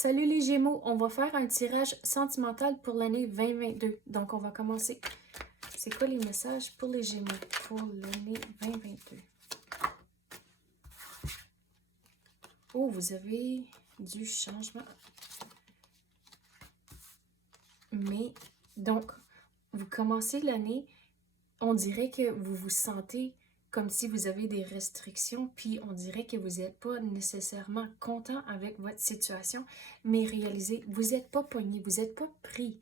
Salut les Gémeaux, on va faire un tirage sentimental pour l'année 2022. Donc, on va commencer. C'est quoi les messages pour les Gémeaux pour l'année 2022? Oh, vous avez du changement. Mais, donc, vous commencez l'année, on dirait que vous vous sentez comme si vous avez des restrictions, puis on dirait que vous n'êtes pas nécessairement content avec votre situation, mais réalisez, vous n'êtes pas pogné, vous n'êtes pas pris.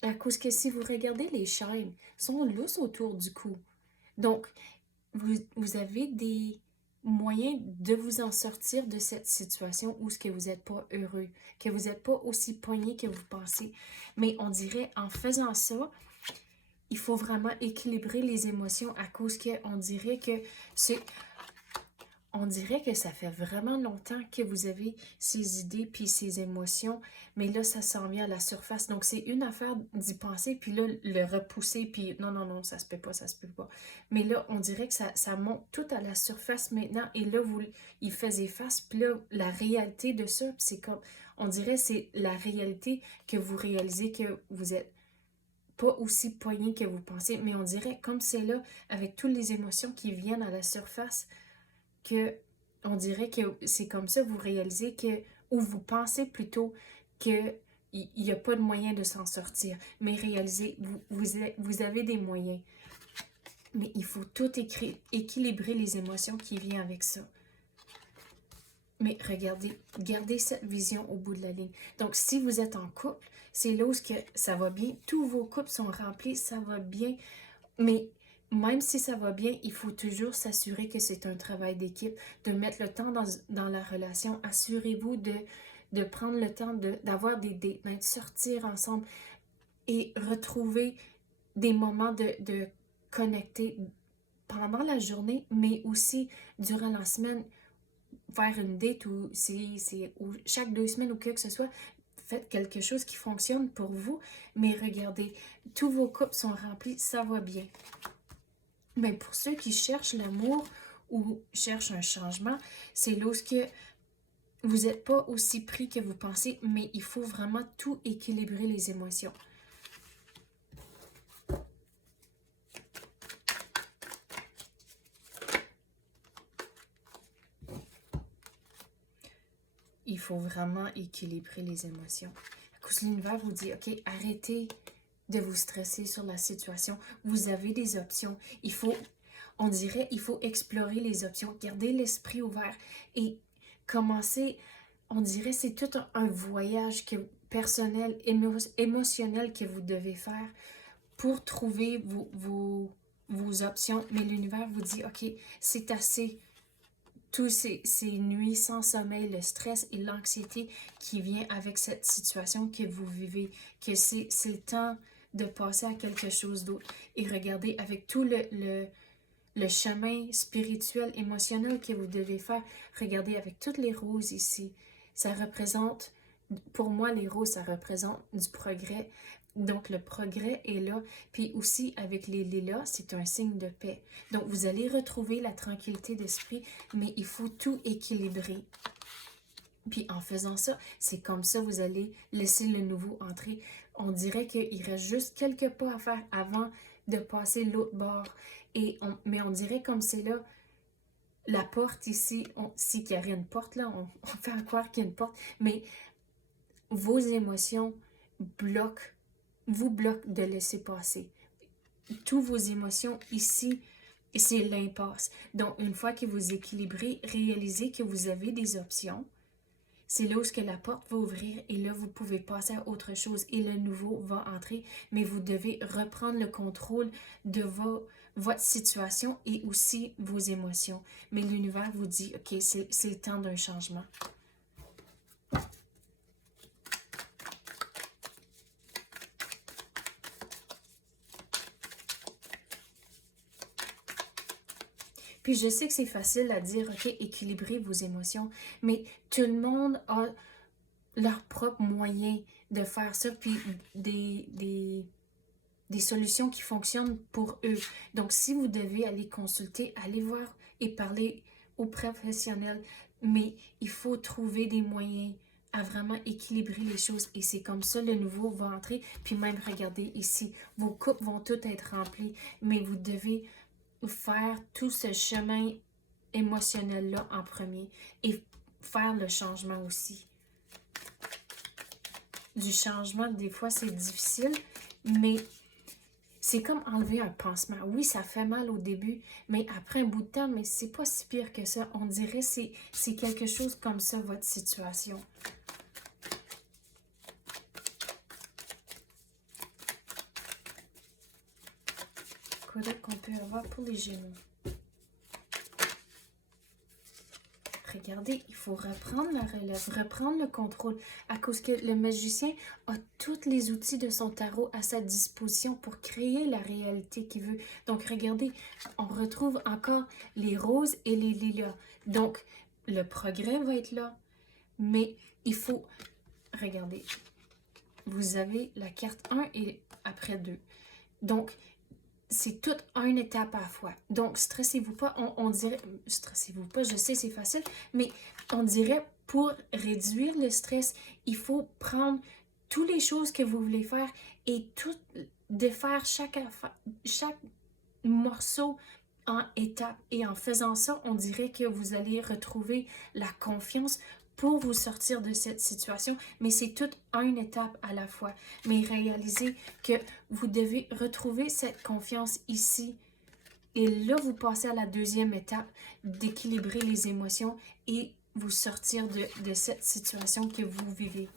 À cause que si vous regardez les chaînes, sont lousses autour du cou. Donc, vous avez des moyens de vous en sortir de cette situation où ce que vous n'êtes pas heureux, que vous n'êtes pas aussi pogné que vous pensez. Mais on dirait, en faisant ça, il faut vraiment équilibrer les émotions à cause qu'on dirait que c'est... On dirait que ça fait vraiment longtemps que vous avez ces idées puis ces émotions, mais là, ça s'en vient à la surface. Donc, c'est une affaire d'y penser, puis là, le repousser, puis non, non, non, ça se peut pas, ça se peut pas. Mais là, on dirait que ça monte tout à la surface maintenant, et là, il faisait face, puis là, la réalité de ça, c'est comme, on dirait c'est la réalité que vous réalisez que vous êtes pas aussi poigné que vous pensez, mais on dirait comme c'est là, avec toutes les émotions qui viennent à la surface, que on dirait que c'est comme ça, vous réalisez que, ou vous pensez plutôt que il n'y a pas de moyen de s'en sortir. Mais réalisez, vous avez des moyens. Mais il faut tout équilibrer les émotions qui viennent avec ça. Mais regardez, gardez cette vision au bout de la ligne. Donc, si vous êtes en couple, c'est là où ça va bien. Tous vos couples sont remplis, ça va bien. Mais même si ça va bien, il faut toujours s'assurer que c'est un travail d'équipe, de mettre le temps dans la relation. Assurez-vous de prendre le temps d'avoir des dates nights, sortir ensemble et retrouver des moments de connecter pendant la journée, mais aussi durant la semaine. Faire une date ou chaque 2 semaines ou quoi que ce soit, faites quelque chose qui fonctionne pour vous, mais regardez, tous vos couples sont remplis, ça va bien. Mais pour ceux qui cherchent l'amour ou cherchent un changement, c'est lorsque vous n'êtes pas aussi pris que vous pensez, mais il faut vraiment tout équilibrer les émotions. Il faut vraiment équilibrer les émotions. À cause de l'univers vous dit, OK, arrêtez de vous stresser sur la situation. Vous avez des options. On dirait, il faut explorer les options. Gardez l'esprit ouvert et commencer, on dirait, c'est tout un voyage personnel, émotionnel que vous devez faire pour trouver vos options. Mais l'univers vous dit, OK, c'est assez. Tous ces nuits sans sommeil, le stress et l'anxiété qui vient avec cette situation que vous vivez, que c'est le temps de passer à quelque chose d'autre. Et regardez, avec tout le chemin spirituel, émotionnel que vous devez faire, regardez avec toutes les roses ici. Ça représente, pour moi, les roses, ça représente du progrès. Donc, le progrès est là. Puis aussi, avec les lilas, c'est un signe de paix. Donc, vous allez retrouver la tranquillité d'esprit, mais il faut tout équilibrer. Puis, en faisant ça, c'est comme ça, vous allez laisser le nouveau entrer. On dirait qu'il reste juste quelques pas à faire avant de passer l'autre bord. Mais on dirait comme c'est là, la porte ici, si qu'il y aurait une porte là, on fait croire qu'il y a une porte, mais vos émotions vous bloquent de laisser passer. Toutes vos émotions ici, c'est l'impasse. Donc, une fois que vous équilibrez, réalisez que vous avez des options. C'est là où la porte va ouvrir et là, vous pouvez passer à autre chose et le nouveau va entrer. Mais vous devez reprendre le contrôle de votre situation et aussi vos émotions. Mais l'univers vous dit, OK, c'est le temps d'un changement. Puis je sais que c'est facile à dire, OK, équilibrez vos émotions, mais tout le monde a leur propre moyen de faire ça, puis des solutions qui fonctionnent pour eux. Donc, si vous devez aller consulter, allez voir et parler aux professionnels, mais il faut trouver des moyens à vraiment équilibrer les choses. Et c'est comme ça le nouveau va entrer. Puis même, regardez ici, vos coupes vont toutes être remplies, mais vous devez faire tout ce chemin émotionnel-là en premier et faire le changement aussi. Du changement, des fois, c'est difficile, mais c'est comme enlever un pansement. Oui, ça fait mal au début, mais après un bout de temps, mais c'est pas si pire que ça. On dirait que c'est quelque chose comme ça, votre situation. Quoi d'autre qu'on peut avoir pour les Gémeaux? Regardez, il faut reprendre la relève, reprendre le contrôle, à cause que le magicien a tous les outils de son tarot à sa disposition pour créer la réalité qu'il veut. Donc, regardez, on retrouve encore les roses et les lilas. Donc, le progrès va être là, mais il faut... Regardez, vous avez la carte 1 et après 2. Donc, c'est toute une étape à la fois. Donc, stressez-vous pas. On dirait... Stressez-vous pas, je sais, c'est facile. Mais on dirait, pour réduire le stress, il faut prendre toutes les choses que vous voulez faire et tout défaire chaque morceau en étapes. Et en faisant ça, on dirait que vous allez retrouver la confiance pour vous sortir de cette situation, mais c'est toute une étape à la fois. Mais réalisez que vous devez retrouver cette confiance ici. Et là, vous passez à la deuxième étape d'équilibrer les émotions et vous sortir de cette situation que vous vivez.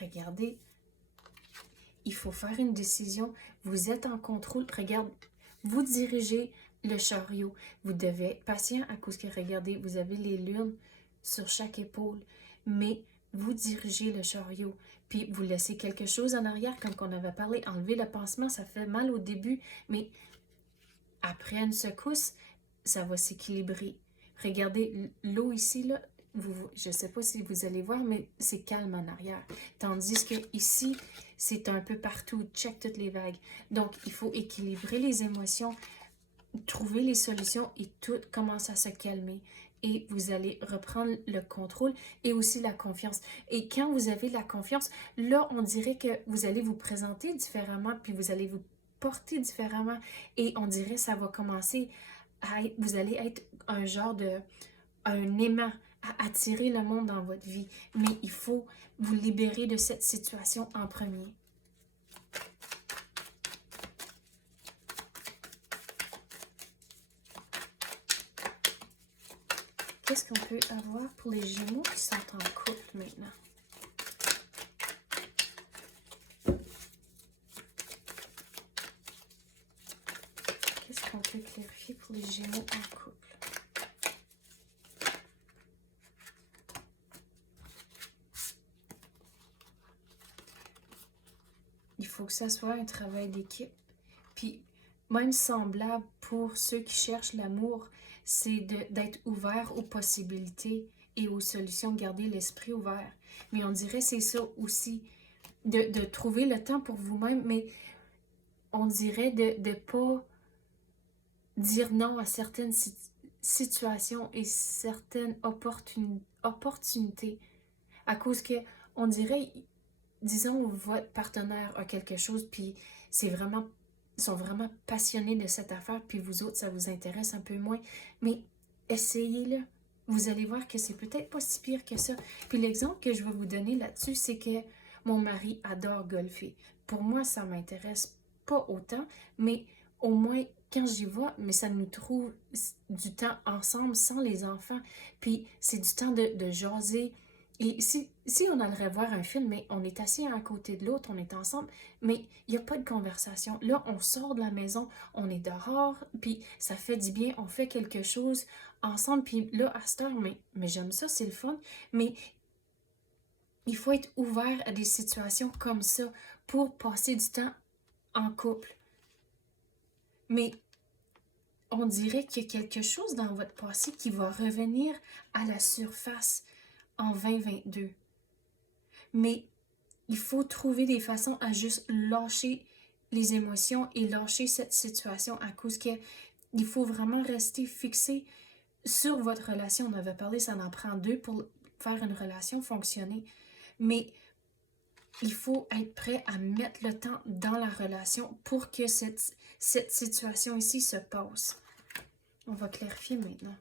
Regardez, il faut faire une décision. Vous êtes en contrôle. Regarde, vous dirigez le chariot. Vous devez être patient à cause que, regardez, vous avez les lunes sur chaque épaule. Mais vous dirigez le chariot. Puis vous laissez quelque chose en arrière, comme on avait parlé. Enlever le pansement, ça fait mal au début. Mais après une secousse, ça va s'équilibrer. Regardez, l'eau ici, là, je ne sais pas si vous allez voir, mais c'est calme en arrière. Tandis que ici, c'est un peu partout. Check toutes les vagues. Donc, il faut équilibrer les émotions, trouver les solutions et tout commence à se calmer. Et vous allez reprendre le contrôle et aussi la confiance. Et quand vous avez la confiance, là, on dirait que vous allez vous présenter différemment, puis vous allez vous porter différemment. Et on dirait que ça va commencer à être, vous allez être un genre de, un aimant à attirer le monde dans votre vie. Mais il faut vous libérer de cette situation en premier. Qu'est-ce qu'on peut avoir pour les Gémeaux qui sont en couple maintenant? Qu'est-ce qu'on peut clarifier pour les Gémeaux en couple? Il faut que ça soit un travail d'équipe. Puis, même semblable pour ceux qui cherchent l'amour, c'est d'être ouvert aux possibilités et aux solutions, garder l'esprit ouvert. Mais on dirait c'est ça aussi, de trouver le temps pour vous-même, mais on dirait de ne pas dire non à certaines situations et certaines opportunités. À cause que, on dirait, disons, votre partenaire a quelque chose, puis c'est vraiment, ils sont vraiment passionnés de cette affaire, puis vous autres, ça vous intéresse un peu moins. Mais essayez-le. Vous allez voir que c'est peut-être pas si pire que ça. Puis l'exemple que je vais vous donner là-dessus, c'est que mon mari adore golfer. Pour moi, ça m'intéresse pas autant, mais au moins, quand j'y vais, mais ça nous trouve du temps ensemble sans les enfants. Puis c'est du temps de jaser. Et si on allait voir un film, mais on est assis un à côté de l'autre, on est ensemble, mais il n'y a pas de conversation. Là, on sort de la maison, on est dehors, puis ça fait du bien, on fait quelque chose ensemble, puis là, à cette heure, mais j'aime ça, c'est le fun, mais il faut être ouvert à des situations comme ça pour passer du temps en couple. Mais on dirait qu'il y a quelque chose dans votre passé qui va revenir à la surface en 2022. Mais il faut trouver des façons à juste lâcher les émotions et lâcher cette situation à cause que il faut vraiment rester fixé sur votre relation. On avait parlé, ça en prend deux pour faire une relation fonctionner. Mais il faut être prêt à mettre le temps dans la relation pour que cette situation ici se passe. On va clarifier maintenant.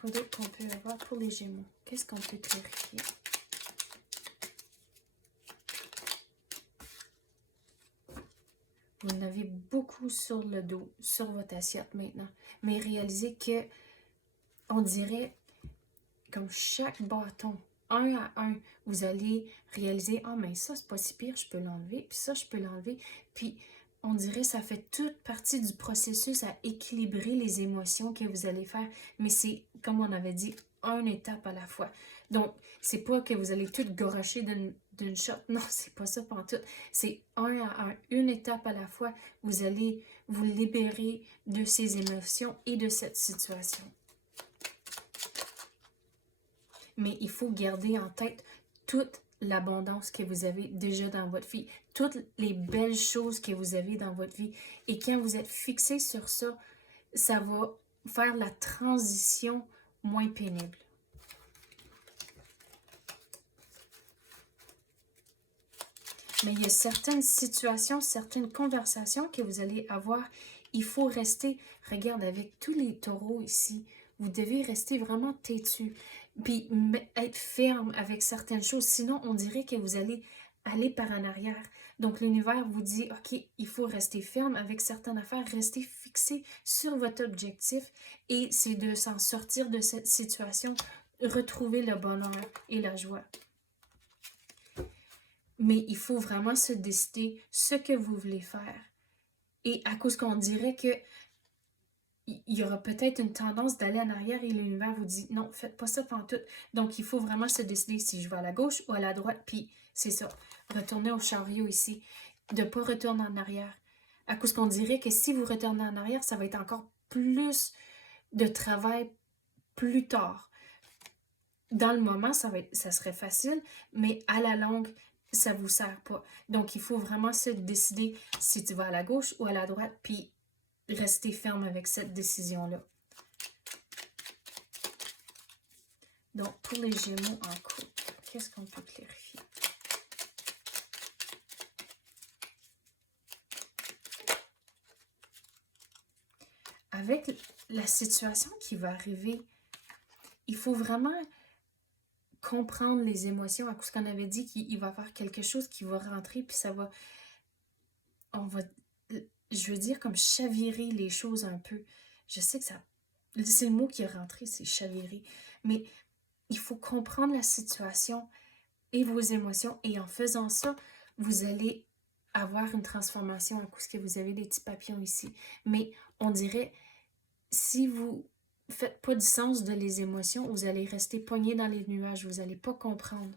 Quoi d'autre qu'on peut avoir pour les Gémeaux? Qu'est-ce qu'on peut clarifier? Vous en avez beaucoup sur le dos, sur votre assiette maintenant. Mais réalisez que, on dirait, comme chaque bâton, un à un, vous allez réaliser, ah, mais ça, c'est pas si pire, je peux l'enlever, puis ça, je peux l'enlever. Puis, on dirait, ça fait toute partie du processus à équilibrer les émotions que vous allez faire. Mais c'est, comme on avait dit, une étape à la fois. Donc, c'est pas que vous allez tout gorocher d'une shot. Non, c'est pas ça pantoute. C'est un à un, une étape à la fois. Vous allez vous libérer de ces émotions et de cette situation. Mais il faut garder en tête toute l'abondance que vous avez déjà dans votre vie, toutes les belles choses que vous avez dans votre vie. Et quand vous êtes fixé sur ça, ça va faire la transition moins pénible. Mais il y a certaines situations, certaines conversations que vous allez avoir. Il faut rester, regarde, avec tous les taureaux ici, vous devez rester vraiment têtu. Puis être ferme avec certaines choses. Sinon, on dirait que vous allez aller par en arrière. Donc, l'univers vous dit, OK, il faut rester ferme avec certaines affaires, rester fixé sur votre objectif. Et c'est de s'en sortir de cette situation, retrouver le bonheur et la joie. Mais il faut vraiment se décider ce que vous voulez faire. Et à cause qu'on dirait que il y aura peut-être une tendance d'aller en arrière et l'univers vous dit non, faites pas ça pantoute. Donc il faut vraiment se décider si je vais à la gauche ou à la droite. Puis c'est ça, retourner au chariot ici, de ne pas retourner en arrière. À cause qu'on dirait que si vous retournez en arrière, ça va être encore plus de travail plus tard. Dans le moment, ça serait facile, mais à la longue, ça ne vous sert pas. Donc, il faut vraiment se décider si tu vas à la gauche ou à la droite, puis rester ferme avec cette décision-là. Donc, pour les Gémeaux en couple, qu'est-ce qu'on peut clarifier? Avec la situation qui va arriver, il faut vraiment comprendre les émotions. À cause qu'on avait dit qu'il va y avoir quelque chose qui va rentrer, puis ça va... je veux dire, comme chavirer les choses un peu. Je sais que ça... C'est le mot qui est rentré, c'est chavirer. Mais il faut comprendre la situation et vos émotions. Et en faisant ça, vous allez avoir une transformation à cause que vous avez des petits papillons ici. Mais on dirait, si vous faites pas du sens de les émotions, vous allez rester pogné dans les nuages. Vous n'allez pas comprendre.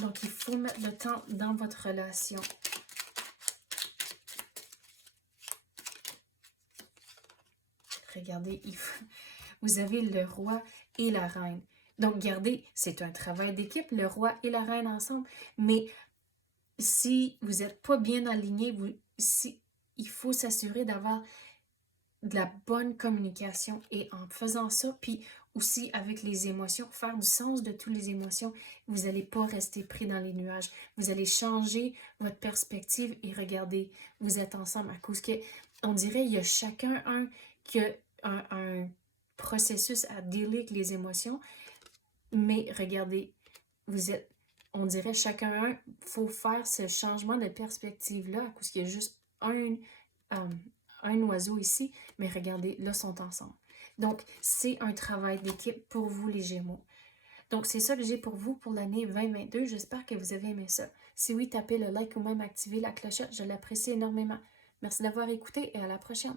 Donc, il faut mettre le temps dans votre relation. Regardez, vous avez le roi et la reine. Donc, regardez, c'est un travail d'équipe, le roi et la reine ensemble. Mais si vous n'êtes pas bien aligné, il faut s'assurer d'avoir de la bonne communication. Et en faisant ça, puis aussi avec les émotions, faire du sens de toutes les émotions, vous n'allez pas rester pris dans les nuages. Vous allez changer votre perspective et regardez, vous êtes ensemble à cause que, on dirait, il y a chacun qui a un processus à dealer avec les émotions. Mais regardez, on dirait chacun faut faire ce changement de perspective-là à cause qu'il y a juste un oiseau ici, mais regardez, là, sont ensemble. Donc, c'est un travail d'équipe pour vous, les Gémeaux. Donc, c'est ça que j'ai pour vous pour l'année 2022. J'espère que vous avez aimé ça. Si oui, tapez le like ou même activez la clochette. Je l'apprécie énormément. Merci d'avoir écouté et à la prochaine.